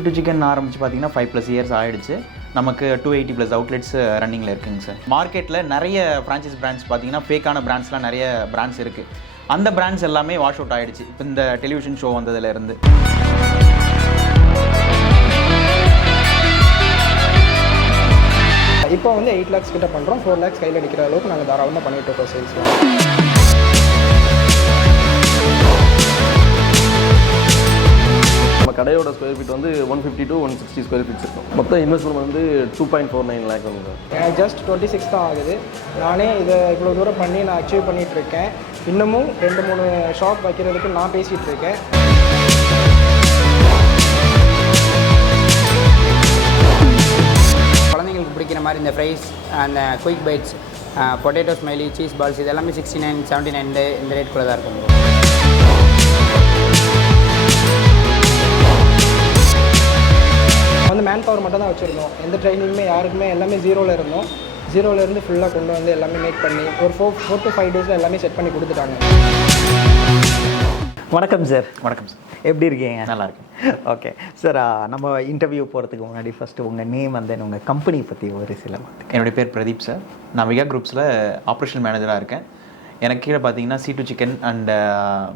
C2 chicken ஆரம்பித்து பார்த்தீங்கன்னா 5+ years ஆகிடுச்சு. நமக்கு 280+ அவுட்லெட்ஸ் ரன்னிங்கில் இருக்குங்க சார். மார்க்கெட்டில் நிறைய ஃப்ரான்ச்சைஸ் பிராண்ட்ஸ் பார்த்தீங்கன்னா ஃபேக்கான பிராண்ட்ஸ்லாம் நிறைய பிராண்ட்ஸ் இருக்குது. அந்த பிராண்ட்ஸ் எல்லாமே வாஷ் அவுட் ஆகிடுச்சு இப்போ இந்த டெலிவிஷன் ஷோ வந்ததுலேருந்து. இப்போ வந்து 8 lakhs கிட்ட பண்ணுறோம். 4 lakhs கையில் அடிக்கிற அளவுக்கு நாங்கள் தாராளமாக பண்ணிகிட்டு இருக்கோம் சேல்ஸ். நம்ம கடையோட ஸ்கொயர் ஃபீட் வந்து 150 to 160 ஸ்கொயர் ஃபீட்ஸ் இருக்கும். மொத்தம் இன்வெஸ்ட்மெண்ட் வந்து 2.49 lakh வந்து. எனக்கு ஜஸ்ட் 26 தான் ஆகுது. நானே இதை இவ்வளோ தூரம் பண்ணி நான் அச்சீவ் பண்ணிகிட்ருக்கேன். இன்னமும் 2-3 ஷாப் வைக்கிறதுக்கு நான் பேசிகிட்டு இருக்கேன். குழந்தைங்களுக்கு பிடிக்கிற மாதிரி இந்த ஃப்ரைஸ், அந்த quick bites, potato smiley, cheese balls இது எல்லாமே 69, 79 இந்த ரேட்குள்ளே தான் இருக்கும். வந்து மேன் பவர் மட்டும் தான் வச்சுருந்தோம். எந்த ட்ரைனிங்குமே யாருக்குமே எல்லாமே ஜீரோவில் இருந்தோம். ஜீரோலேருந்து ஃபுல்லாக கொண்டு வந்து எல்லாமே மேக் பண்ணி ஒரு 4 to 5 days எல்லாமே செட் பண்ணி கொடுத்துட்டாங்க. வணக்கம் சார். வணக்கம் சார். எப்படி இருக்கீங்க? நல்லா இருக்கேன். ஓகே சார், நம்ம இன்டர்வியூ போகிறதுக்கு முன்னாடி ஃபஸ்ட்டு உங்கள் நேம் வந்து உங்கள் கம்பெனி பற்றி ஒரு சில வார்த்தை. என்னுடைய பேர் பிரதீப் சார். நான் விகா குரூப்ஸில் ஆப்ரேஷனல் மேனேஜராக இருக்கேன். எனக்கு கீழே பார்த்தீங்கன்னா C2 chicken and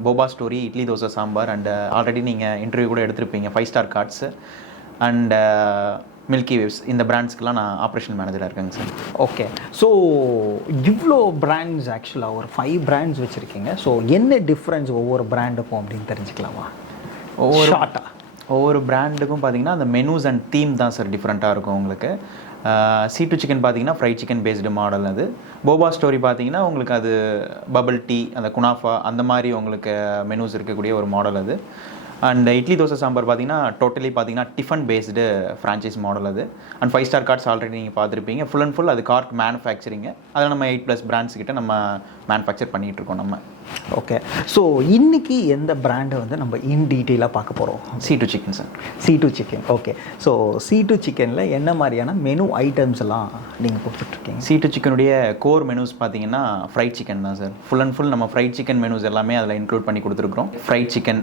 Boba story, idli dosa sambar and already நீங்கள் இன்டர்வியூ கூட எடுத்திருப்பீங்க 5 star cards and milky waves, இந்த பிராண்ட்ஸ்க்கெலாம் நான் ஆப்ரேஷனல் மேனேஜராக இருக்கேங்க சார். ஓகே, ஸோ இவ்வளோ பிராண்ட்ஸ் ஆக்சுவலாக ஒரு 5 பிராண்ட்ஸ் வச்சுருக்கீங்க. ஸோ என்ன டிஃப்ரென்ஸ் ஒவ்வொரு பிராண்டுக்கும் அப்படின்னு தெரிஞ்சுக்கலாமா? ஒவ்வொரு பிராண்டுக்கும் பார்த்தீங்கன்னா அந்த மெனூஸ் அண்ட் தீம் தான் சார் டிஃப்ரெண்ட்டாக இருக்கும் உங்களுக்கு. C2 சிக்கன் பார்த்தீங்கன்னா ஃப்ரைட் சிக்கன் பேஸ்டு மாடல். அது போபா ஸ்டோரி பார்த்தீங்கன்னா உங்களுக்கு அது பபிள் டீ, அந்த குனாஃபா அந்த மாதிரி உங்களுக்கு மெனூஸ் இருக்கக்கூடிய ஒரு மாடல் அது. அண்ட் இட்லி தோசை சாம்பார் பார்த்தீங்கன்னா டோட்டலி பார்த்தீங்கன்னா டிஃபன் பேஸ்டு ஃப்ரான்ச்சைஸ் மாடல் அது. அண்ட் 5 star கார்ட்ஸ் ஆல்ரெடி நீங்கள் பார்த்துருப்பீங்க. ஃபுல் அண்ட் ஃபுல் அது கார்ட் மேனுஃபேக்சரிங்கு. அதில் நம்ம 8+ பிராண்ட்ஸ் கிட்ட நம்ம மேனுஃபேக்சர் பண்ணிகிட்டு இருக்கோம் நம்ம. ஓகே, ஸோ இன்றைக்கி எந்த பிராண்டை வந்து நம்ம இன் டீட்டெயிலாக பார்க்க போகிறோம்? C2 chicken sir. C2 chicken. Okay, so C2 சிக்கனில் என்ன மாதிரியான மெனு ஐட்டம்ஸ் எல்லாம் நீங்கள் கொடுத்துட்ருக்கீங்க? C2 சிக்கனுடைய கோர் மெனூஸ் பார்த்தீங்கன்னா ஃப்ரைட் சிக்கன் தான் சார். ஃபுல் அண்ட் ஃபுல் நம்ம ஃப்ரைட் சிக்கன் மெனூஸ் எல்லாமே அதில் இன்க்ளூட் பண்ணி கொடுத்துருக்குறோம். ஃப்ரைட் சிக்கன்,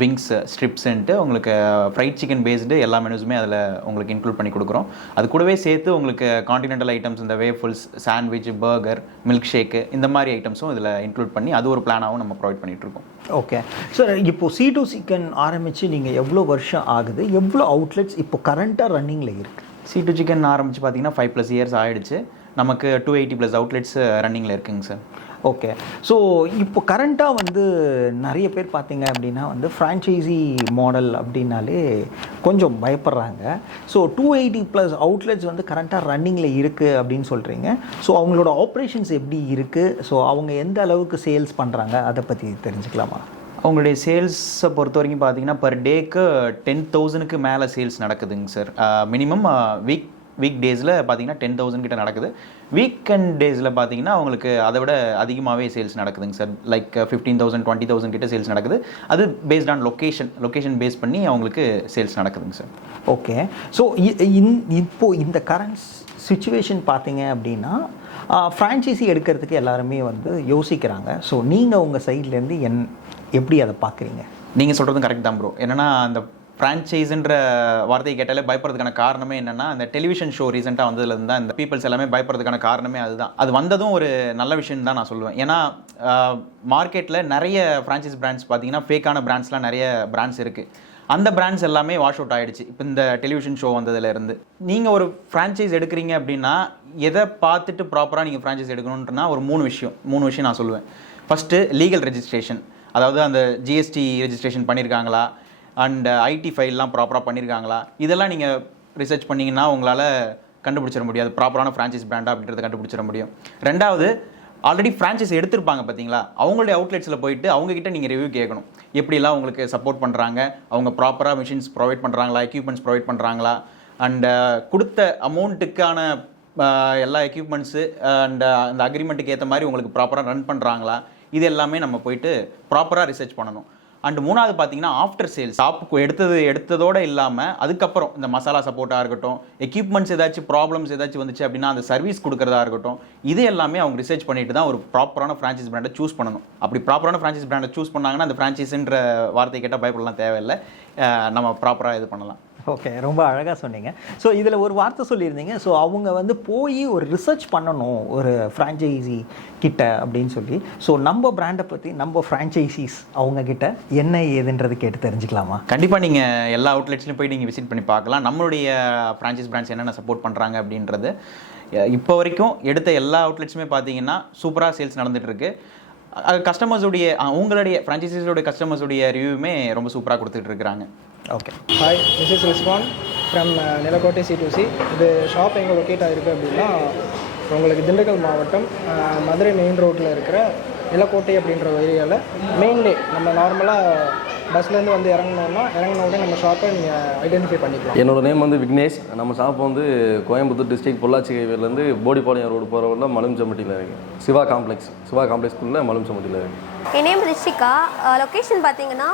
விங்ஸ், ஸ்ட்ரிப்ஸ்ன்ட்டு உங்களுக்கு ஃப்ரைட் சிக்கன் பேஸ்டு எல்லா மெனூஸுமே அதில் உங்களுக்கு இன்க்ளூட் பண்ணி கொடுக்குறோம். அது கூடவே சேர்த்து உங்களுக்கு காண்டினென்டல் ஐட்டம்ஸ், இந்த waffles, sandwich, burger, milk shake இந்த மாதிரி ஐட்டம்ஸும் இதில் இன்க்ளூட் பண்ணி அது ஒரு பிளானாகவும் நம்ம ப்ரொவைட் பண்ணிகிட்ருக்கோம். ஓகே சார், இப்போது C2 சிக்கன் ஆரம்பித்து நீங்கள் எவ்வளோ வருஷம் ஆகுது? எவ்வளோ அவுட்லெட்ஸ் இப்போ கரண்ட்டாக ரன்னிங்கில் இருக்குது? C2 சிக்கன் ஆரம்பித்து பார்த்தீங்கன்னா 5+ இயர்ஸ் ஆகிடுச்சு. நமக்கு 280+ அவுட்லெட்ஸ் ரன்னிங்கில் இருக்குங்க சார். ஓகே, ஸோ இப்போ கரண்ட்டாக வந்து நிறைய பேர் பார்த்தீங்க அப்படின்னா வந்து ஃப்ரான்ச்சைசி மாடல் அப்படின்னாலே கொஞ்சம் பயப்படுறாங்க. ஸோ 280+ அவுட்லெட்ஸ் வந்து கரண்ட்டாக ரன்னிங்கில் இருக்குது அப்படின்னு சொல்கிறீங்க. ஸோ அவங்களோட ஆப்ரேஷன்ஸ் எப்படி இருக்குது? ஸோ அவங்க எந்த அளவுக்கு சேல்ஸ் பண்ணுறாங்க அதை பற்றி தெரிஞ்சுக்கலாமா? அவங்களுடைய சேல்ஸை பொறுத்த வரைக்கும் பார்த்தீங்கன்னா பர் டேக்கு 10,000க்கு மேலே சேல்ஸ் நடக்குதுங்க சார். மினிமம் வீக் டேஸில் பார்த்தீங்கன்னா 10,000 கிட்ட நடக்குது. வீக்கெண்ட் டேஸில் பார்த்தீங்கன்னா அவங்களுக்கு அதை விட அதிகமாகவே சேல்ஸ் நடக்குதுங்க சார். லைக் 15,000, 20,000 கிட்ட சேல்ஸ் நடக்குது. அது பேஸ்ட் ஆன் லொக்கேஷன் பேஸ் பண்ணி அவங்களுக்கு சேல்ஸ் நடக்குதுங்க சார். ஓகே, ஸோ இப்போது இந்த கரண்ட் சிச்சுவேஷன் பார்த்தீங்க அப்படின்னா ஃப்ரான்ச்சைசி எடுக்கிறதுக்கு எல்லாருமே வந்து யோசிக்கிறாங்க. ஸோ நீங்கள் உங்கள் சைட்லேருந்து எப்படி அதை பார்க்குறீங்க? நீங்கள் சொல்கிறதும் கரெக்ட் தான் ப்ரோ. என்னென்னா அந்த ஃப்ரான்ச்சைஸுன்ற வார்த்தையை கேட்டாலே பயப்படுறதுக்கான காரணமே என்னென்னா அந்த டெலிவிஷன் ஷோ ரீசெண்டாக வந்ததுலேருந்து தான் இந்த பீப்புள்ஸ் எல்லாமே பயப்படுறதுக்கான காரணமே அதுதான். அது வந்ததும் ஒரு நல்ல விஷயம் தான் நான் சொல்லுவேன். ஏன்னா மார்க்கெட்டில் நிறைய ஃப்ரான்ச்சைஸ் பிராண்ட்ஸ் பார்த்தீங்கன்னா ஃபேக்கான பிராண்ட்ஸ்லாம் நிறைய பிராண்ட்ஸ் இருக்குது. அந்த பிராண்ட்ஸ் எல்லாமே வாஷ் அவுட் ஆகிடுச்சு இப்போ இந்த டெலிவிஷன் ஷோ வந்ததுலேருந்து. நீங்கள் ஒரு ஃப்ரான்ச்சைஸ் எடுக்கிறீங்க அப்படின்னா எதை பார்த்துட்டு ப்ராப்பராக நீங்கள் ஃப்ரான்ச்சைஸ் எடுக்கணுன்றனா ஒரு மூணு விஷயம் நான் சொல்லுவேன். ஃபஸ்ட்டு லீகல் ரெஜிஸ்ட்ரேஷன், அதாவது அந்த GST ரெஜிஸ்ட்ரேஷன் பண்ணியிருக்காங்களா, அண்ட் IT ஃபைல்லாம் ப்ராப்பராக பண்ணியிருக்காங்களா, இதெல்லாம் நீங்கள் ரிசர்ச் பண்ணிங்கன்னா உங்களால் கண்டுபிடிச்சிட முடியும். அது ப்ராப்பரான ஃப்ரான்ச்சைஸ் பிராண்டாக அப்படின்றத கண்டுபிடிச்சிட முடியும். ரெண்டாவது, ஆல்ரெடி ஃப்ரான்ச்சைஸ் எடுத்திருப்பாங்க பார்த்தீங்களா, அவங்களுடைய அவுட்லெட்ஸில் போயிட்டு அவங்ககிட்ட நீங்கள் ரிவ்யூ கேட்கணும். எப்படிலாம் உங்களுக்கு சப்போர்ட் பண்ணுறாங்க, அவங்க ப்ராப்பராக மிஷின்ஸ் ப்ரொவைட் பண்ணுறாங்களா, எக்யூப்மெண்ட்ஸ் ப்ரொவைட் பண்ணுறாங்களா, அண்ட் கொடுத்த அமௌண்ட்டுக்கான எல்லா எக்யூப்மெண்ட்ஸு அண்ட் அந்த அக்ரிமெண்ட்டுக்கு ஏற்ற மாதிரி உங்களுக்கு ப்ராப்பராக ரன் பண்ணுறாங்களா, இது எல்லாமே நம்ம போயிட்டு ப்ராப்பராக ரிசர்ச் பண்ணணும். அண்ட் மூணாவது பார்த்தீங்கன்னா ஆஃப்டர் சேல்ஸ் ஷாப்புக்கு எடுத்ததோடு இல்லாமல் அதுக்கப்புறம் இந்த மசாலா சப்போர்ட்டாக இருக்கட்டும், எக்யூப்மெண்ட்ஸ் ஏதாச்சும் ப்ராப்ளம்ஸ் ஏதாச்சும் வந்துச்சு அப்படின்னா அந்த சர்வீஸ் கொடுக்குறதா இருக்கட்டும், இது எல்லாமே அவங்க ரிசர்ச் பண்ணிட்டு தான் ஒரு ப்ராப்பரான ஃப்ரான்ச்சைஸ் பிராண்டை சூஸ் பண்ணணும். அப்படி ப்ராப்பரான ஃப்ரான்ச்சைஸ் பிராண்டை சூஸ் பண்ணாங்கன்னா அந்த ஃப்ரான்ச்சைஸின்ற வார்த்தை கேட்டால் பயப்படலாம் தேவையில்லை, நம்ம ப்ராப்பராக இது பண்ணலாம். ஓகே, ரொம்ப அழகாக சொன்னீங்க. ஸோ இதில் ஒரு வார்த்தை சொல்லியிருந்தீங்க, ஸோ அவங்க வந்து போய் ஒரு ரிசர்ச் பண்ணணும் ஒரு ஃப்ரான்ச்சைசி கிட்ட அப்படின்னு சொல்லி. ஸோ நம்ம பிராண்டை பற்றி நம்ம ஃப்ரான்ச்சைசிஸ் அவங்கக்கிட்ட என்ன ஏதுன்றது கேட்டு தெரிஞ்சுக்கலாமா? கண்டிப்பாக நீங்கள் எல்லா அவுட்லெட்ஸ்லையும் போய் நீங்கள் விசிட் பண்ணி பார்க்கலாம். நம்மளுடைய ஃப்ரான்ச்சைஸ் பிராண்ட்ஸ் என்னென்ன சப்போர்ட் பண்ணுறாங்க அப்படின்றது இப்போ வரைக்கும் எடுத்த எல்லா அவுட்லெட்ஸுமே பார்த்தீங்கன்னா சூப்பராக சேல்ஸ் நடந்துகிட்ருக்கு. கஸ்டமர்ஸுடைய அவங்களுடைய ஃப்ரான்ச்சைசிஸோடைய கஸ்டமர்ஸுடைய ரிவ்யூமே ரொம்ப சூப்பராக கொடுத்துட்டு இருக்கிறாங்க. Okay, hi, this is Rizwan from Nilakottai C2C. இது ஷாப் எங்கே லொக்கேட் ஆகிருக்கு அப்படின்னா உங்களுக்கு திண்டுக்கல் மாவட்டம் மதுரை மெயின் ரோட்டில் இருக்கிற நிலக்கோட்டை அப்படின்ற ஏரியாவில் மெயின்லே நம்ம நார்மலாக பஸ்லேருந்து வந்து இறங்கின உடனே நம்ம ஷாப்பை நீங்கள் ஐடென்டிஃபை பண்ணிக்கலாம். என்னோட நேம் வந்து விக்னேஷ். நம்ம ஷாப் வந்து கோயம்புத்தூர் டிஸ்ட்ரிக்ட் பொள்ளாச்சி ஹைவேலேருந்து போடிப்பாளையம் ரோடு போகிற வழியில் மலுமிச்சம்பட்டியில் இருக்குது. சிவா காம்ப்ளெக்ஸ்க்குள்ளே மலுமிச்சம்பட்டியில் இருக்குது. என் நேம் ரிஷிகா. லொக்கேஷன் பார்த்தீங்கன்னா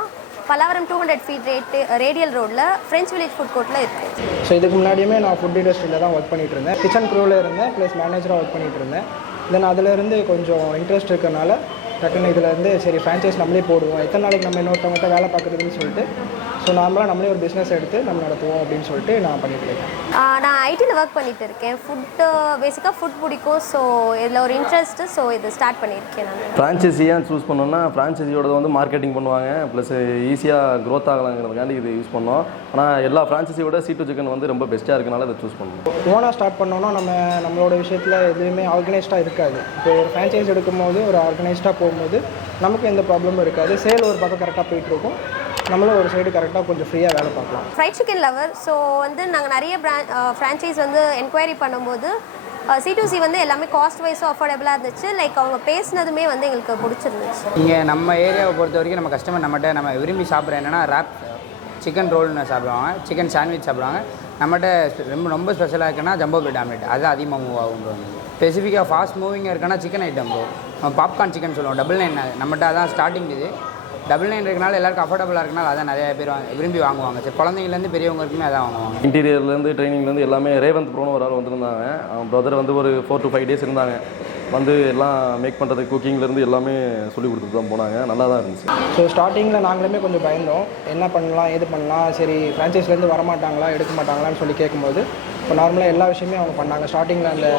பல்லாவரம் 200 ஃபீட் ரேடியல் ரோடில் ஃப்ரெஞ்ச் வில்லேஜ் ஃபுட் கோர்ட்டில் இருக்குது. ஸோ இதுக்கு முன்னாடியுமே நான் ஃபுட் இண்டஸ்ட்ரியில் தான் ஒர்க் பண்ணிகிட்டு இருந்தேன். கிச்சன் க்ரூவில் இருந்தேன், ப்ளஸ் மேனேஜராக ஒர்க் பண்ணிகிட்டு இருந்தேன். தென் அதிலேருந்து கொஞ்சம் இன்ட்ரெஸ்ட் இருக்கனால டக்குன்னு இதிலேருந்து சரி ஃப்ரான்ச்சைஸ் நம்மளே போடுவோம், எத்தனை நாளைக்கு நம்ம இன்னொருத்தவங்கள்ட்ட வேலை பார்க்குறதுன்னு சொல்லிட்டு ஸோ நார்மலாக நம்மளே ஒரு பிஸ்னஸ் எடுத்து நம்ம நடத்துவோம் அப்படின்னு சொல்லிட்டு நான் பண்ணிட்டு இருக்கேன். நான் ஐடியில் ஒர்க் பண்ணிட்டு இருக்கேன். பேசிக்காக ஃபுட் பிடிக்கும். ஸோ இதில் ஒரு இன்ட்ரெஸ்ட்டு, ஸோ இது ஸ்டார்ட் பண்ணியிருக்கேன் நான். ஃப்ரான்ச்சைஸியாக சூஸ் பண்ணோன்னா ஃப்ரான்ச்சைஸியோட வந்து மார்க்கெட்டிங் பண்ணுவாங்க, ப்ளஸ் ஈஸியாக க்ரோத் ஆகலாங்கிறதுக்காண்டி இது யூஸ் பண்ணோம். ஆனால் எல்லா ஃப்ரான்ச்சைஸியோட C2 சிக்கன் வந்து ரொம்ப பெஸ்ட்டாக இருக்கனால இதை சூஸ் பண்ணணும். ஓனாக ஸ்டார்ட் பண்ணோன்னா நம்மளோட விஷயத்தில் எதுவுமே ஆர்கனைஸ்டாக இருக்காது. இப்போ ஒரு ஃப்ரான்ச்சைஸ் எடுக்கும்போது ஒரு ஆர்கனைஸ்டாக போகும்போது நமக்கு எந்த ப்ராப்ளமும் இருக்காது. சேல் ஒரு பக்கம் கரெக்டாக போயிட்டுருக்கும், நம்மளும் ஒரு சைடு கரெக்டாக கொஞ்சம் ஃப்ரீயாக வேலை பார்க்கலாம். Fried chicken lower. ஸோ வந்து நாங்கள் நிறைய ஃப்ரான்ச்சைஸ் வந்து என்கொயரி பண்ணும்போது C2C வந்து எல்லாமே காஸ்ட் வைஸும் அஃபோர்டபுளாக இருந்துச்சு. லைக் அவங்க பேசினதுமே வந்து எங்களுக்கு பிடிச்சிருந்துச்சு. இங்கே நம்ம ஏரியாவை பொறுத்த வரைக்கும் நம்ம கஸ்டமர் நம்ம விரும்பி சாப்பிட்ற என்னென்னா ரேப் சிக்கன் ரோல்னு சாப்பிடுவாங்க, சிக்கன் சாண்ட்விச் சாப்பிடுவாங்க. நம்மகிட்ட ரொம்ப ஸ்பெஷலாக இருக்குன்னா ஜம்போ பிரெட் ஆம்லெட், அது அதிகமாக மூவ் ஆகும் ப்ரோ. ஸ்பெசிஃபிக்காக ஃபாஸ்ட் மூவிங்காக இருக்குன்னா சிக்கன் ஐட்டம் ப்ரோ. நம்ம பாப்கார்ன் சிக்கன் சொல்லுவோம், 99. நம்மகிட்ட அதான் ஸ்டார்டிங். இது 99 இருக்கனால எல்லாருக்கும் அஃபோர்டபுளாக இருக்கனால அதான் நிறைய பேர் விரும்பி வாங்குவாங்க. சரி, குழந்தைங்கலேருந்து பெரியவங்க வரைக்குமே அதான் வாங்குவாங்க. இன்டீரியர்லேருந்து ட்ரைனிங்லேருந்து எல்லாமே ரேவந்த் ப்ரோன்னு ஒரு ஆள் வந்திருந்தாங்க. அவன் பிரதர் வந்து ஒரு 4 to 5 days இருந்தாங்க. வந்து எல்லாம் மேக் பண்ணுறது குக்கிங்லேருந்து எல்லாமே சொல்லி கொடுத்துட்டு தான் போனாங்க. நல்லா தான் இருந்துச்சு. ஸோ ஸ்டார்டிங்கில் நாங்களுமே கொஞ்சம் பயந்தோம், என்ன பண்ணலாம் ஏது பண்ணலாம், சரி ஃப்ரான்ச்சைஸ்லேருந்து வரமாட்டாங்களா எடுக்க மாட்டாங்களான்னு சொல்லி கேட்கும்போது இப்போ நார்மலாக எல்லா விஷயமே அவங்க பண்ணாங்க. ஸ்டார்டிங்கில் அந்த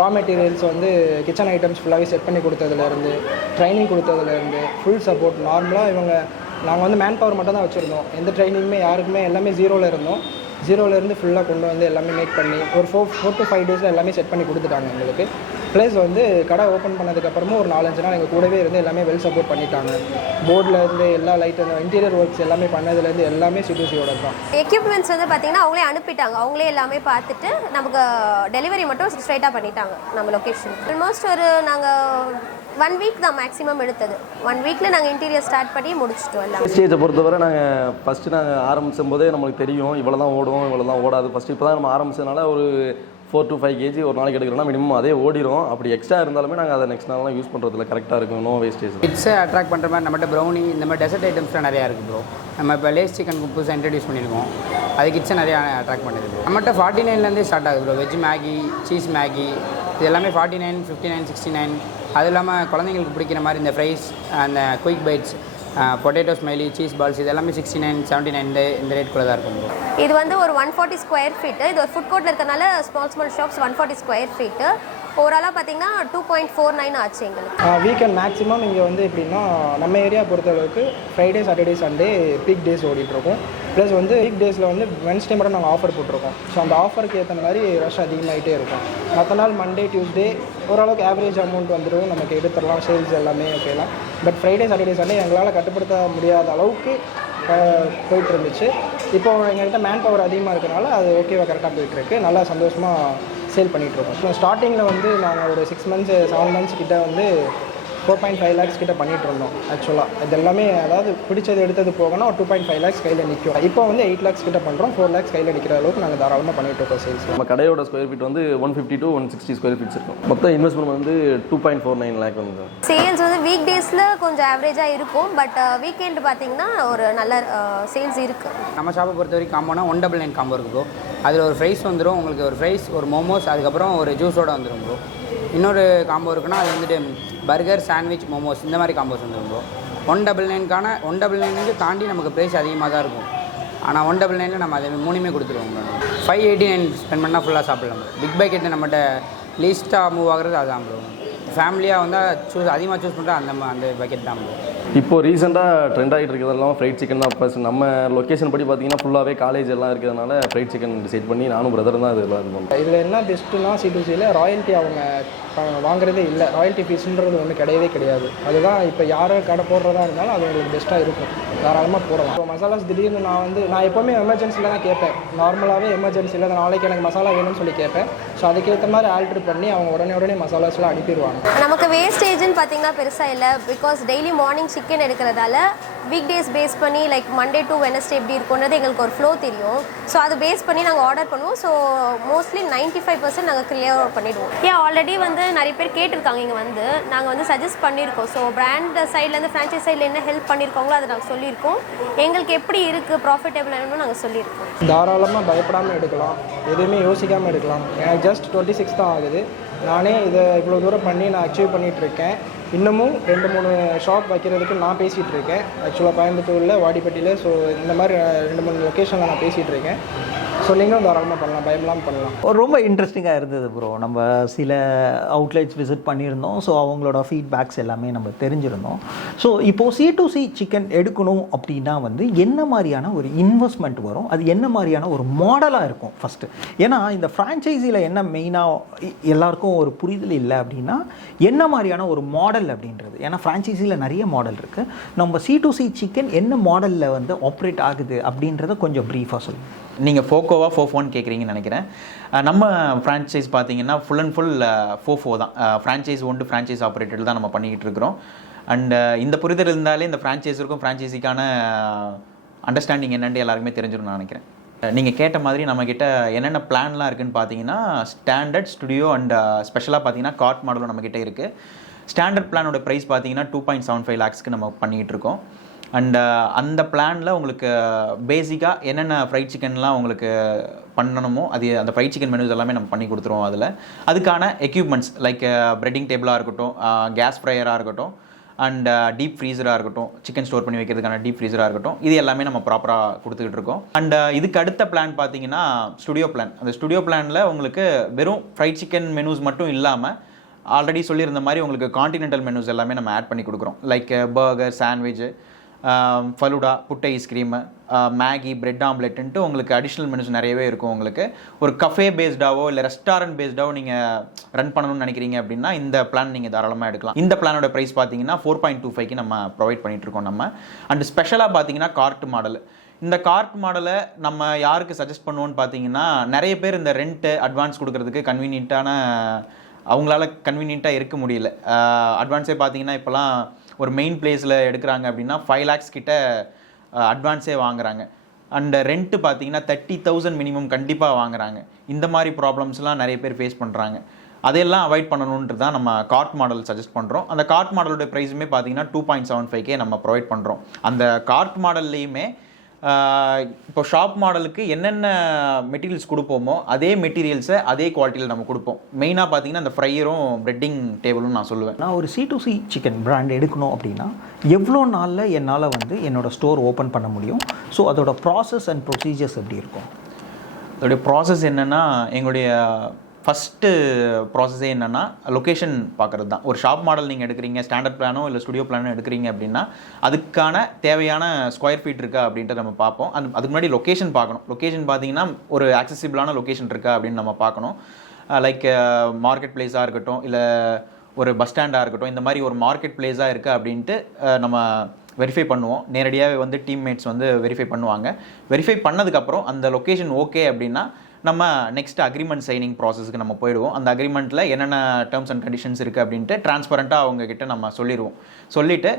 ரா மெட்டீரியல்ஸ் வந்து கிச்சன் ஐட்டம்ஸ் ஃபுல்லாகவே செட் பண்ணி கொடுத்ததுலேருந்து, ட்ரைனிங் கொடுத்ததுலேருந்து ஃபுல் சப்போர்ட். நார்மலாக நாங்கள் வந்து மேன் பவர் மட்டும் தான் வச்சுருந்தோம், எந்த ட்ரைனிங்குமே யாருக்குமே, எல்லாமே ஜீரோவில் இருந்தோம். ஜீரோலேருந்து ஃபுல்லாக கொண்டு வந்து எல்லாமே மேக் பண்ணி ஒரு 4 to 5 days எல்லாமே செட் பண்ணி கொடுத்துட்டாங்க எங்களுக்கு. ப்ளஸ் வந்து கடை ஓப்பன் பண்ணதுக்கப்புறமும் ஒரு 4-5 நாள் எங்கள் கூடவே இருந்து எல்லாமே வெல் சப்போர்ட் பண்ணிட்டாங்க. போர்டில் இருந்து எல்லா லைட், அந்த இன்டீரியர் ஒர்க்ஸ் எல்லாமே பண்ணதுலேருந்து எல்லாமே C2Cயோட தான். எக்யூப்மெண்ட்ஸ் வந்து பார்த்திங்கன்னா அவங்களே அனுப்பிட்டாங்க, அவங்களே எல்லாமே பார்த்துட்டு நமக்கு டெலிவரி மட்டும் ஸ்ட்ரைட்டாக பண்ணிட்டாங்க நம்ம லொக்கேஷன். ஆல்மோஸ்ட் நாங்கள் 1 week தான் மேக்ஸிமம் எடுத்தது. 1 weekல நாங்கள் இன்டீரியர் ஸ்டார்ட் பண்ணி முடிச்சிட்டோம் எல்லாம். ஸ்டேஜை பொறுத்தவரை நாங்கள் ஆரம்பிக்கும் போதே நம்மளுக்கு தெரியும் இவ்வளோ தான் ஓடும், இவ்வளோ தான் ஓடாது. ஃபஸ்ட்டு இப்போ தான் நம்ம ஆரம்பிச்சதுனால ஒரு 4 to 5 kg ஒரு நாளைக்கு எடுக்கிறோம்னா மினிமம் அதே ஓடிடும். அப்படி எக்ஸ்ட்ரா இருந்தாலுமே நாங்கள் அதை நெக்ஸ்ட் நாள்லாம் யூஸ் பண்ணுறதுல கரெக்டாக இருக்கும், நோ வேஸ்டேஜ். கிட்ஸை அட்ராக்ட் பண்ணுற மாதிரி நம்மகிட்ட ப்ரௌனி இந்த மாதிரி டெசர்ட் ஐட்டம்ஸ்லாம் நிறையா இருக்குது ப்ரோ. நம்ம இப்போ லேஸ் சிக்கன் புதுசாக இன்ட்ரடியூஸ் பண்ணியிருக்கோம், அது கிட்ஸை நிறையா அட்ராக்ட் பண்ணுது ப்ரோ. நம்மகிட்ட 49லேருந்தே ஸ்டார்ட் ஆகுது bro. Veg Maggi, cheese Maggi, இது எல்லாமே 49, 59, 69. அது இல்லாமல் குழந்தைங்களுக்கு பிடிக்கிற மாதிரி இந்த ஃப்ரைஸ், அந்த quick bites, potato smiley, cheese balls, இது எல்லாமே 69, 79 இந்த ரேட்குள்ளே தான் இருக்கும். இது வந்து ஒரு 140 ஸ்கொயர் ஃபீட்டு. இது ஒரு ஃபுட் கோர்ட்டில் இருக்கிறனால ஸ்மால் ஷாப்ஸ் 140 ஸ்கொயர் ஃபீட்டு. ஓவராலாக பார்த்தீங்கன்னா 2.49 ஆச்சு எங்களுக்கு. வீக்கெண்ட் மேக்ஸிமம் இங்கே வந்து எப்படின்னா நம்ம ஏரியா பொறுத்தளவுக்கு Friday, Saturday, Sunday peak days ஓடிட்டுருக்கோம். ப்ளஸ் வந்து வீக் டேஸில் வந்து வென்ஸ்டே மட்டும் நாங்கள் ஆஃபர் போட்டிருக்கோம். ஸோ அந்த ஆஃபருக்கு ஏற்ற மாதிரி ரஷ் அதிகமாகிட்டே இருக்கும். மற்ற நாள் மண்டே, டியூஸ்டே ஓரளவுக்கு ஆவரேஜ் அமௌண்ட் வந்துடும், நமக்கு எடுத்துடலாம், சேல்ஸ் எல்லாமே ஓகேலாம். பட் ஃப்ரைடே, சாட்டர்டே, சண்டே எங்களால் கட்டுப்படுத்த முடியாத அளவுக்கு போயிட்டு இருந்துச்சு. இப்போ எங்கள்கிட்ட மேன் பவர் அதிகமாக இருக்கனால அது ஓகேவா கரெக்டாக போயிட்டுருக்கு, நல்லா சந்தோஷமாக சேல் பண்ணிகிட்ருக்கோம். ஸோ ஸ்டார்டிங்கில் வந்து நாங்கள் ஒரு 6 months 7 months கிட்ட வந்து 4.5 lakhs கிட்ட பண்ணிட்டு இருந்தோம் ஆக்சுவலாக. இது எல்லாமே அதாவது பிடிச்சது எடுத்தது போகணும் ஒரு 2.5 lakhs கையில் நிற்கும். இப்போ வந்து 8 lakhs கிட்ட பண்ணுறோம். 4 lakhs கையில் நிற்கிற அளவுக்கு நாங்கள் தாராளமாக பண்ணிட்டு இருக்கோம் சேல்ஸ். நம்ம கடையோட ஸ்கொயர் ஃபீட் வந்து 150 to 160 ஸ்கொயர் ஃபீட்ஸ் இருக்கும். மொத்தம் இன்வெஸ்ட்மெண்ட் வந்து 2.49 lakh வந்து. சேல்ஸ் வந்து வீக் டேஸில் கொஞ்சம் ஆவரேஜாக இருக்கும், பட் வீக்கெண்ட் பார்த்தீங்கன்னா ஒரு நல்ல சேல்ஸ் இருக்குது. நம்ம ஷாப்பை பொறுத்த வரைக்கும் காம்போனா 199 காம்போ இருக்குது ப்ரோ. அதில் ஒரு ஃப்ரைஸ் வந்துடும், உங்களுக்கு ஒரு ஃப்ரைஸ், ஒரு மோமோஸ், அதுக்கப்புறம் ஒரு ஜூஸோட வந்துடும் ப்ரோ. இன்னொரு காம்போ இருக்குன்னா அது வந்துட்டு பர்கர், சாண்ட்விச், மோமோஸ் இந்த மாதிரி காம்போஸ் வந்துடும் ப்ரோ. 199க்கான 199 தாண்டி நமக்கு ப்ரைஸ் அதிகமாக தான் இருக்கும். ஆனால் 199 நம்ம அதை மூணுமே கொடுத்துருவோம் ப்ரோ. 589 ஸ்பெண்ட் பண்ணால் ஃபுல்லாக சாப்பிடலாம் ப்ரோ. பிக் பக்கெட்டு நம்மகிட்ட லீஸ்ட்டாக மூவ் ஆகுறது அதுதான் ப்ரோ. ஃபேமிலியாக வந்தால் அதிகமாக சூஸ் பண்ணுற அந்த பக்கெட் தான் ப்ரோ. இப்போ ரீசெண்டாக ட்ரெண்ட் ஆகிட்டு இருக்கிறதெல்லாம் ஃப்ரைட் சிக்கன் தான். ப்ளஸ் நம்ம லொக்கேஷன் படி பார்த்தீங்கன்னா ஃபுல்லாகவே காலேஜ் எல்லாம் இருக்கிறதுனால ஃப்ரைட் சிக்கன் டிசைட் பண்ணி நானும் பிரதர் தான் இதெல்லாம் இது பண்ணுறோம். இதில் என்ன பெஸ்ட்டுனா C2Cயில் ராயல்ட்டி அவங்க வாங்குறதே இல்லை. ராயல்ட்டி ஃபீஸுன்றது ஒன்று கிடையவே கிடையாது. அதுதான் இப்போ யாரோ கடை போடுறதா இருந்தாலும் அது உங்களுக்கு பெஸ்ட்டாக இருக்கும், தாராளமாக போடலாம். இப்போ மசாலாஸ் திடீர்னு நான் எப்போவுமே எமர்ஜென்சியில் தான் கேட்பேன். நார்மலாகவே எமர்ஜென்சியில் நாளைக்கு எனக்கு மசாலா வேணும்னு சொல்லி கேட்பேன். ஸோ அதுக்கேற்ற மாதிரி ஆல்ட்ரு பண்ணி அவங்க உடனே மசாலாஸ்லாம் அனுப்பிடுவாங்க. நமக்கு வேஸ்டேஜ்னு பார்த்தீங்கன்னா பெருசாக இல்லை, பிகாஸ் டெய்லி மார்னிங் சிக்கன் எடுக்கிறதால வீக் டேஸ் பேஸ் பண்ணி லைக் மண்டே டு வெனஸ்டே எப்படி இருக்குன்றது எங்களுக்கு ஒரு ஃப்ளோ தெரியும். ஸோ அதை பேஸ் பண்ணி நாங்கள் ஆர்டர் பண்ணுவோம். ஸோ மோஸ்ட்லி 95% நாங்கள் கிளியர் பண்ணிவிடுவோம். ஆல்ரெடி வந்து நிறைய பேர் கேட்டிருக்காங்க, இங்கே வந்து நாங்கள் வந்து சஜஸ்ட் பண்ணியிருக்கோம். ஸோ பிராண்ட் சைட்லேருந்து ஃப்ரான்ச்சைஸ் சைடில் என்ன ஹெல்ப் பண்ணியிருக்காங்களோ அதை நாங்கள் சொல்லியிருக்கோம். எங்களுக்கு எப்படி இருக்குது ப்ராஃபிட்டபிள் ஆகணும்னு நாங்கள் சொல்லியிருக்கோம். தாராளமாக பயப்படாமல் எடுக்கலாம், எதுவுமே யோசிக்காமல் எடுக்கலாம். எனக்கு ஜஸ்ட் 26 தான் ஆகுது. நானே இதை இவ்வளோ தூரம் பண்ணி நான் அச்சீவ் பண்ணிகிட்ருக்கேன். இன்னமும் 2-3 ஷாப் வைக்கிறதுக்கு நான் பேசிகிட்டு இருக்கேன். ஆக்சுவலாக கோயம்புத்தூரில், வாடிப்பட்டியில். ஸோ இந்த மாதிரி 2-3 லொக்கேஷனில் நான் பேசிகிட்டு இருக்கேன். ஸோ நீங்களும் தாராளமாக பண்ணலாம், பயப்படாமல் பண்ணலாம். ரொம்ப இன்ட்ரெஸ்டிங்காக இருந்தது ப்ரோ. நம்ம சில அவுட்லெட்ஸ் விசிட் பண்ணியிருந்தோம். ஸோ அவங்களோட ஃபீட்பேக்ஸ் எல்லாமே நம்ம தெரிஞ்சிருந்தோம். ஸோ இப்போது C2C சிக்கன் எடுக்கணும் அப்படின்னா வந்து என்ன மாதிரியான ஒரு இன்வெஸ்ட்மெண்ட் வரும், அது என்ன மாதிரியான ஒரு மாடலாக இருக்கும் ஃபஸ்ட்டு? ஏன்னா இந்த ஃப்ரான்ச்சைஸியில் என்ன மெயினாக எல்லாருக்கும் ஒரு புரிதல் இல்லை அப்படின்னா என்ன மாதிரியான ஒரு மாடல் அப்படின்றது. ஏன்னா ஃப்ரான்ச்சைஸியில் நிறைய மாடல் இருக்குது. நம்ம C2C சிக்கன் என்ன மாடலில் வந்து ஆப்ரேட் ஆகுது அப்படின்றத கொஞ்சம் ப்ரீஃபாக சொல்லுங்கள். நீங்கள் ஃபோக்கோவா ஃபோஃபோன்னு கேட்குறீங்கன்னு நினைக்கிறேன். நம்ம ஃப்ரான்ச்சைஸ் பார்த்தீங்கன்னா ஃபுல் அண்ட் ஃபுல் ஃபோஃபோ தான். ஃப்ரான்ச்சைஸ் ஒன்று ஃப்ரான்ச்சைஸ் ஆப்ரேட்டட் தான் நம்ம பண்ணிக்கிட்டு இருக்கிறோம். அண்ட் இந்த புரிதல் இருந்தாலே இந்த ஃப்ரான்ச்சைஸருக்கும் ஃப்ரான்ச்சைஸிக்கான அண்டர்ஸ்டாண்டிங் என்னென்னு எல்லாருக்குமே தெரிஞ்சிடும் நான் நினைக்கிறேன். நீங்கள் கேட்ட மாதிரி நம்மக்கிட்ட என்னென்ன பிளான்லாம் இருக்குதுன்னு பார்த்தீங்கன்னா ஸ்டாண்டர்ட், ஸ்டுடியோ அண்ட் ஸ்பெஷலாக பார்த்தீங்கன்னா கார்ட் மாடலும் நம்மக்கிட்ட இருக்குது. ஸ்டாண்டர்ட் பிளானோட ப்ரைஸ் பார்த்தீங்கன்னா 2.75 lakhsக்கு நம்ம பண்ணிக்கிட்டு இருக்கோம். அண்ட் அந்த பிளானில் உங்களுக்கு பேசிக்காக என்னென்ன ஃப்ரைட் சிக்கன்லாம் உங்களுக்கு பண்ணணுமோ அது அந்த ஃப்ரைட் சிக்கன் மெனுஸ் எல்லாமே நம்ம பண்ணி கொடுத்துருவோம். அதுக்கான எக்யூப்மெண்ட்ஸ் லைக் பிரெட்டிங் டேபிளாக இருக்கட்டும், கேஸ் ஃப்ரையராக இருக்கட்டும், அண்ட் டீப் ஃப்ரீசராக இருக்கட்டும், சிக்கன் ஸ்டோர் பண்ணி வைக்கிறதுக்கான டீப் ஃப்ரீசராக இருக்கட்டும், இது எல்லாமே நம்ம ப்ராப்பராக கொடுத்துக்கிட்டு இருக்கோம். அண்ட் இதுக்கு அடுத்த பிளான் பார்த்தீங்கன்னா ஸ்டுடியோ பிளான். அந்த ஸ்டுடியோ பிளானில் உங்களுக்கு வெறும் ஃப்ரைட் சிக்கன் மெனுஸ் மட்டும் இல்லாமல் ஆல்ரெடி சொல்லியிருந்த மாதிரி உங்களுக்கு கான்டினென்டல் மெனுஸ் எல்லாமே நம்ம ஆட் பண்ணி கொடுக்குறோம். லைக் பர்கர், சாண்ட்விச், ஃபலூடா, புட்டை ஐஸ்கிரீமு, மேகி, பிரெட் ஆம்லெட்டுன்ட்டு உங்களுக்கு அடிஷ்னல் மெனுஸ் நிறையவே இருக்கும். உங்களுக்கு ஒரு கஃபே பேஸ்டாவோ இல்லை ரெஸ்டாரண்ட் பேஸ்டாவோ நீங்கள் ரன் பண்ணணும்னு நினைக்கிறீங்க அப்படின்னா இந்த பிளான் நீங்கள் தாராளமாக எடுக்கலாம். இந்த பிளானோட ப்ரைஸ் பார்த்தீங்கன்னா 4.25க்கு நம்ம ப்ரொவைட் பண்ணிகிட்ருக்கோம் நம்ம. அண்ட் ஸ்பெஷலாக பார்த்தீங்கன்னா கார்ட் மாடல். இந்த கார்ட் மாடலை நம்ம யாருக்கு சஜஸ்ட் பண்ணுவோன்னு பார்த்தீங்கன்னா நிறைய பேர் இந்த ரெண்ட்டு அட்வான்ஸ் கொடுக்கறதுக்கு அவங்களால கன்வீனியண்ட்டாக இருக்க முடியல. அட்வான்ஸே பார்த்தீங்கன்னா இப்போலாம் ஒரு மெயின் பிளேஸில் எடுக்கிறாங்க அப்படின்னா 5 lakhs கிட்ட அட்வான்ஸே வாங்குறாங்க. அண்ட் ரெண்ட்டு பார்த்தீங்கன்னா 30,000 மினிமம் கண்டிப்பாக வாங்குறாங்க. இந்த மாதிரி ப்ராப்ளம்ஸ்லாம் நிறைய பேர் ஃபேஸ் பண்ணுறாங்க. அதையெல்லாம் அவாய்ட் பண்ணணுன்ட்டு தான் நம்ம கார்ட் மாடல் சஜஸ்ட் பண்ணுறோம். அந்த கார்ட் மாடலோட ப்ரைஸுமே பார்த்தீங்கன்னா 2.75K நம்ம ப்ரொவைட் பண்ணுறோம். அந்த கார்ட் மாடல்லையுமே இப்போ ஷாப் மாடலுக்கு என்னென்ன மெட்டீரியல்ஸ் கொடுப்போமோ அதே மெட்டீரியல்ஸை அதே குவாலிட்டியில் நம்ம கொடுப்போம். மெயினாக பார்த்தீங்கன்னா அந்த ஃப்ரையரும் பிரெட்டிங் டேபிளும் நான் சொல்லுவேன். நான் ஒரு C2C சிக்கன் பிராண்ட் எடுக்கணும் அப்படின்னா எவ்வளோ நாளில் என்னால் வந்து என்னோடய ஸ்டோர் ஓப்பன் பண்ண முடியும்? ஸோ அதோட ப்ராசஸ் அண்ட் ப்ரொசீஜர்ஸ் எப்படி இருக்கும்? அதோடைய ப்ராசஸ் என்னென்னா எங்களுடைய ஃபஸ்ட்டு ப்ராசஸே என்னென்னா லொக்கேஷன் பார்க்குறது தான். ஒரு ஷாப் மாடல் நீங்கள் எடுக்கிறீங்க, ஸ்டாண்டர்ட் பிளானோ இல்லை ஸ்டுடியோ பிளானோ எடுக்கிறீங்க அப்படின்னா அதுக்கான தேவையான ஸ்கொயர் ஃபீட் இருக்கா அப்படின்ட்டு நம்ம பார்ப்போம். அதுக்கு முன்னாடி லொக்கேஷன் பார்க்கணும். லொக்கேஷன் பார்த்தீங்கன்னா ஒரு ஆக்சசிபிளான லொக்கேஷன் இருக்கா அப்படின்னு நம்ம பார்க்கணும். லைக் மார்க்கெட் பிளேஸாக இருக்கட்டும், இல்லை ஒரு பஸ் ஸ்டாண்டாக இருக்கட்டும், இந்த மாதிரி ஒரு மார்க்கெட் பிளேஸாக இருக்குது அப்படின்ட்டு நம்ம வெரிஃபை பண்ணுவோம். நேரடியாகவே வந்து டீம்மேட்ஸ் வந்து வெரிஃபை பண்ணுவாங்க. வெரிஃபை பண்ணதுக்கப்புறம் அந்த லொக்கேஷன் ஓகே அப்படின்னா நம்ம நெக்ஸ்ட் அக்ரிமெண்ட் சைனிங் ப்ராசஸ்க்கு நம்ம போயிடுவோம். அந்த அக்ரிமெண்ட்டில் என்னென்ன டேர்ம்ஸ் அண்ட் கண்டிஷன்ஸ் இருக்குது அப்படின்ட்டு டிரான்ஸ்பரண்ட்டாக அவங்கக்கிட்ட நம்ம சொல்லிவிட்டு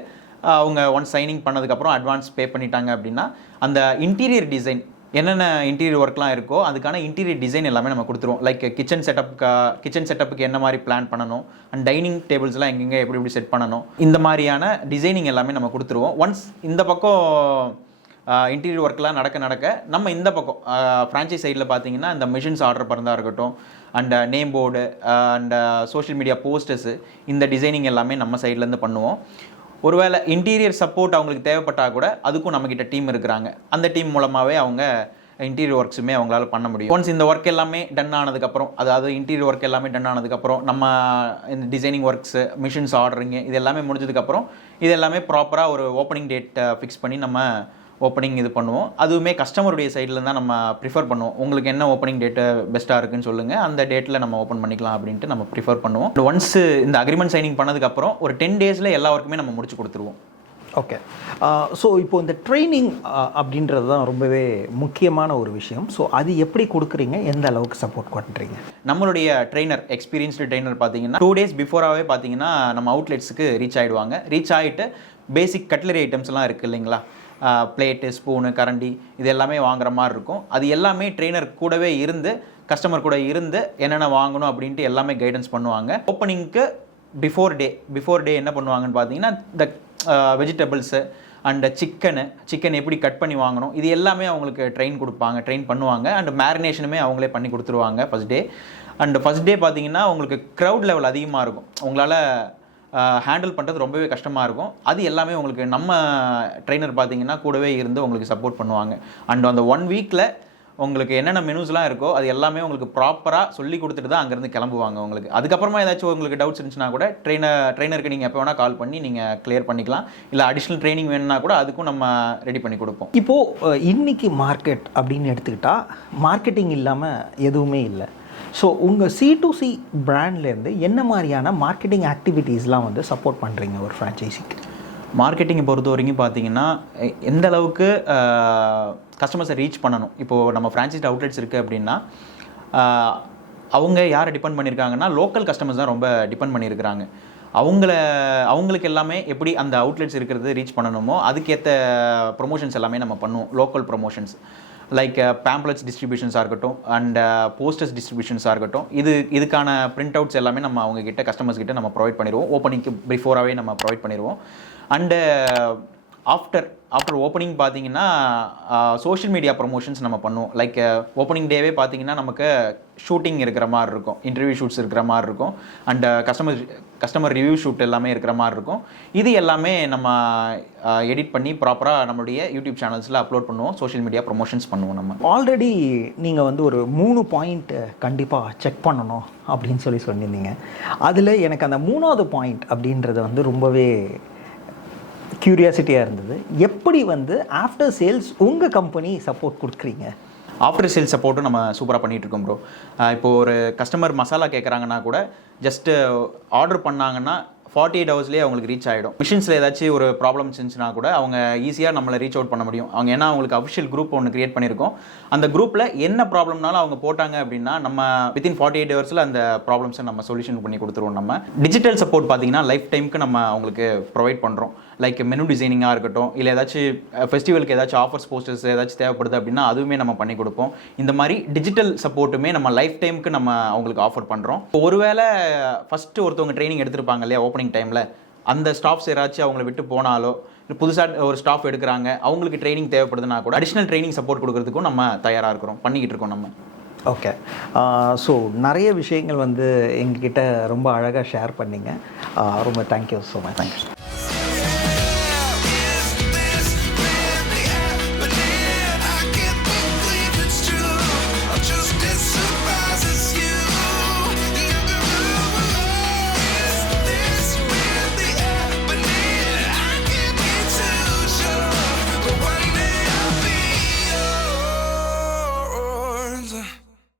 அவங்க ஒன்ஸ் சைனிங் பண்ணதுக்கப்புறம் அட்வான்ஸ் பே பண்ணிட்டாங்க அப்படின்னா அந்த இன்டீரியர் டிசைன் என்னென்ன இன்டீரியர் ஒர்க்லாம் இருக்கோ அதுக்கான இன்டீரியர் டிசைன் எல்லாமே நம்ம கொடுத்துருவோம். லைக் கிச்சன் செட்டப்புக்கு என்ன மாதிரி பிளான் பண்ணணும், அண்ட் டைனிங் டேபிள்ஸ்லாம் எங்கெங்கே எப்படி செட் பண்ணணும், இந்த மாதிரியான டிசைனிங் எல்லாமே நம்ம கொடுத்துருவோம். ஒன்ஸ் இந்த பக்கம் இன்டீரியர் ஒர்க்லாம் நடக்க நம்ம இந்த பக்கம் ஃப்ரான்ச்சைஸ் சைடில் பார்த்தீங்கன்னா இந்த மிஷின்ஸ் ஆர்டர் பண்ணுறதா இருக்கட்டும், and name board and social media posters, இந்த டிசைனிங் எல்லாமே நம்ம சைட்லேருந்து பண்ணுவோம். ஒருவேளை இன்டீரியர் சப்போர்ட் அவங்களுக்கு தேவைப்பட்டால் கூட அதுக்கும் நம்மக்கிட்ட டீம் இருக்கிறாங்க. அந்த டீம் மூலமாகவே அவங்க இன்டீரியர் ஒர்க்ஸுமே அவங்களால பண்ண முடியும். ஒன்ஸ் இந்த ஒர்க் எல்லாமே டன் ஆனதுக்கப்புறம், அதாவது இன்டீரியர் ஒர்க் எல்லாமே டன் ஆனதுக்கப்புறம், நம்ம இந்த டிசைனிங் ஒர்க்ஸு, மிஷின்ஸ் ஆர்டரிங்கு இது எல்லாமே முடிஞ்சதுக்கப்புறம் இது எல்லாமே ப்ராப்பராக ஒரு ஓப்பனிங் டேட் ஃபிக்ஸ் பண்ணி நம்ம ஓப்பனிங் இது பண்ணுவோம். அதுவுமே கஸ்டமருடைய சைடில் தான் நம்ம ப்ரிஃபர் பண்ணுவோம். உங்களுக்கு என்ன ஓப்பனிங் டேட்டு பெஸ்ட்டாக இருக்குன்னு சொல்லுங்கள், அந்த டேட்டில் நம்ம ஓப்பன் பண்ணிக்கலாம் அப்படின்ட்டு நம்ம ப்ரிஃபர் பண்ணுவோம். ஒன்ஸ் இந்த அக்ரிமெண்ட் சைனிங் பண்ணதுக்கப்புறம் ஒரு 10 டேஸில் எல்லா ஒர்க்குமே நம்ம முடிச்சு கொடுத்துருவோம். ஓகே. ஸோ இப்போ இந்த ட்ரைனிங் அப்படின்றது தான் ரொம்பவே முக்கியமான ஒரு விஷயம். ஸோ அது எப்படி கொடுக்குறீங்க, எந்த அளவுக்கு சப்போர்ட் பண்ணுறீங்க? நம்மளுடைய எக்ஸ்பீரியன்ஸ்டு ட்ரெயினர் பார்த்தீங்கன்னா 2 டேஸ் பிஃபோராகவே பார்த்தீங்கன்னா நம்ம அவுட்லெட்ஸுக்கு ரீச் ஆகிடுவாங்க. ரீச் ஆகிட்டு பேசிக் கட்லரி ஐட்டம்ஸ்லாம் இருக்குது இல்லைங்களா, பிளேட்டு, ஸ்பூனு, கரண்டி, இது எல்லாமே வாங்குற மாதிரி இருக்கும். அது எல்லாமே ட்ரெயினர் கூடவே இருந்து, கஸ்டமர் கூட இருந்து என்னென்ன வாங்கணும் அப்படின்ட்டு எல்லாமே கைடன்ஸ் பண்ணுவாங்க. ஓப்பனிங்க்கு பிஃபோர் டே என்ன பண்ணுவாங்கன்னு பார்த்தீங்கன்னா இந்த வெஜிடபிள்ஸு அண்ட் சிக்கன் எப்படி கட் பண்ணி வாங்கணும், இது எல்லாமே அவங்களுக்கு ட்ரெயின் பண்ணுவாங்க. அண்ட் மேரினேஷனுமே அவங்களே பண்ணி கொடுத்துருவாங்க first day. And first day பார்த்தீங்கன்னா உங்களுக்கு க்ரௌட் லெவல் அதிகமாக இருக்கும், உங்களால் ஹேண்டில் பண்ணுறது ரொம்பவே கஷ்டமாக இருக்கும். அது எல்லாமே உங்களுக்கு நம்ம ட்ரெயினர் பார்த்தீங்கன்னா கூடவே இருந்து உங்களுக்கு சப்போர்ட் பண்ணுவாங்க. அண்ட் அந்த 1 வீக்கில் உங்களுக்கு என்னென்ன மெனூஸ்லாம் இருக்கோ அது எல்லாமே உங்களுக்கு ப்ராப்பராக சொல்லி கொடுத்துட்டு தான் அங்கேருந்து கிளம்புவாங்க. உங்களுக்கு அதுக்கப்புறமா ஏதாச்சும் உங்களுக்கு டவுட்ஸ் இருந்துச்சுன்னா கூட ட்ரெயினருக்கு நீங்கள் எப்போ வேணால் கால் பண்ணி நீங்கள் கிளியர் பண்ணிக்கலாம். இல்லை அடிஷ்னல் ட்ரைனிங் வேணும்னா கூட அதுக்கும் நம்ம ரெடி பண்ணி கொடுப்போம். இப்போது இன்றைக்கி மார்க்கெட் அப்படின்னு எடுத்துக்கிட்டால் மார்க்கெட்டிங் இல்லாமல் எதுவுமே இல்லை. ஸோ உங்கள் C2C பிராண்ட்லேருந்து என்ன மாதிரியான மார்க்கெட்டிங் ஆக்டிவிட்டீஸ்லாம் வந்து சப்போர்ட் பண்ணுறீங்க ஒரு ஃப்ரான்ச்சைஸிக்கு? மார்க்கெட்டிங்கை பொறுத்த வரைக்கும் பார்த்தீங்கன்னா எந்த அளவுக்கு கஸ்டமர்ஸை ரீச் பண்ணணும். இப்போது நம்ம ஃப்ரான்ச்சைஸ் அவுட்லெட்ஸ் இருக்குது அப்படின்னா அவங்க யாரை டிபெண்ட் பண்ணியிருக்காங்கன்னா லோக்கல் கஸ்டமர்ஸ் தான் ரொம்ப டிபெண்ட் பண்ணியிருக்கிறாங்க. அவங்களுக்கு எல்லாமே எப்படி அந்த அவுட்லெட்ஸ் இருக்கிறது ரீச் பண்ணணுமோ அதுக்கேற்ற ப்ரொமோஷன்ஸ் எல்லாமே நம்ம பண்ணுவோம். லோக்கல் ப்ரொமோஷன்ஸ் லைக் பேம்ப்ளெட்ஸ் டிஸ்ட்ரிபியூஷன்ஸாக இருக்கட்டும் அண்ட் போஸ்டர்ஸ் டிஸ்ட்ரிபியூஷன்ஸாக இருக்கட்டும், இதுக்கான பிரிண்ட் அவுட்ஸ் எல்லாமே நம்ம அவங்கக்கிட்ட கஸ்டமர்ஸ் கிட்ட நம்ம ப்ரொவைட் பண்ணிடுவோம். ஓப்பனிங்க்கு பிஃபோராகவே நம்ம ப்ரொவைட் பண்ணிடுவோம். அண்டு ஆஃப்டர் ஓப்பனிங் பார்த்தீங்கன்னா சோஷியல் மீடியா ப்ரொமோஷன்ஸ் நம்ம பண்ணுவோம். லைக் ஓப்பனிங் டேவே பார்த்தீங்கன்னா நமக்கு ஷூட்டிங் இருக்கிற மாதிரி இருக்கும், இன்டர்வியூ ஷூட்ஸ் இருக்கிற மாதிரி இருக்கும், அண்ட் கஸ்டமர் ரிவ்யூ ஷூட் எல்லாமே இருக்கிற மாதிரி இருக்கும். இது எல்லாமே நம்ம எடிட் பண்ணி ப்ராப்பராக நம்மளுடைய யூடியூப் சேனல்ஸில் அப்லோட் பண்ணுவோம். சோஷியல் மீடியா ப்ரொமோஷன்ஸ் பண்ணுவோம். நம்ம ஆல்ரெடி நீங்கள் வந்து ஒரு 3 பாயிண்ட் கண்டிப்பாக செக் பண்ணணும் அப்படின்னு சொல்லியிருந்தீங்க. அதில் எனக்கு அந்த 3வது பாயிண்ட் அப்படின்றது வந்து ரொம்பவே க்யூரியாசிட்டியாக இருந்தது. எப்படி வந்து ஆஃப்டர் சேல்ஸ் உங்கள் கம்பெனி சப்போர்ட் கொடுக்குறீங்க? ஆஃப்டர் சேல்ஸ் சப்போர்ட்டும் நம்ம சூப்பராக பண்ணிகிட்டு இருக்கோம் ப்ரோ. இப்போது ஒரு கஸ்டமர் மசாலா கேட்குறாங்கன்னா கூட ஜஸ்ட்டு ஆர்டர் பண்ணாங்கன்னா 48 ஹவர்ஸ்லேயே அவங்களுக்கு ரீச் ஆகிடும். மிஷின்ஸில் ஏதாச்சும் ஒரு ப்ராப்ளம்ஸ் இருந்துச்சுன்னா கூட அவங்க ஈஸியாக நம்மளை ரீச் அவுட் பண்ண முடியும். அவங்க ஏன்னா அவங்களுக்கு அஃபிஷியல் குரூப் ஒன்று கிரியேட் பண்ணியிருக்கோம். அந்த குரூப்பில் என்ன ப்ராப்ளம்னாலும் அவங்க போட்டாங்க அப்படின்னா நம்ம வித்தின் 48 ஹவர்ஸில் அந்த ப்ராப்ளம்ஸை நம்ம சொல்யூஷன் பண்ணி கொடுத்துருவோம். நம்ம டிஜிட்டல் சப்போர்ட் பார்த்தீங்கன்னா லைஃப் டைமுக்கு நம்ம அவங்களுக்கு ப்ரொவைட் பண்ணுறோம். லைக் மெனு டிசைனிங்காக இருக்கட்டும், இல்லை ஏதாச்சும் ஃபெஸ்டிவலுக்கு ஏதாச்சும் ஆஃபர்ஸ் போஸ்டர்ஸ் ஏதாச்சும் தேவைப்படுது அப்படின்னா அதுவுமே நம்ம பண்ணி கொடுப்போம். இந்த மாதிரி டிஜிட்டல் சப்போர்ட்டுமே நம்ம லைஃப் டைமுக்கு நம்ம அவங்களுக்கு ஆஃபர் பண்ணுறோம். ஒருவேளை ஃபஸ்ட்டு ஒருத்தவங்க ட்ரைனிங் எடுத்திருப்பாங்க இல்லையா ஓப்பனிங் டைமில், அந்த ஸ்டாஃப்ஸ் யாராச்சும் அவங்கள விட்டு போனாலோ இல்லை புதுசாக ஒரு ஸ்டாஃப் எடுக்கிறாங்க அவங்களுக்கு ட்ரைனிங் தேவைப்படுதுன்னா கூட அடிஷ்னல் ட்ரைனிங் சப்போர்ட் கொடுக்கறதுக்கும் நம்ம தயாராக இருக்கிறோம், பண்ணிக்கிட்டு இருக்கோம் நம்ம. ஓகே. ஸோ நிறைய விஷயங்கள் வந்து எங்ககிட்ட ரொம்ப அழகாக ஷேர் பண்ணிங்க. ரொம்ப தேங்க்யூ ஸோ மச். தேங்க்யூ.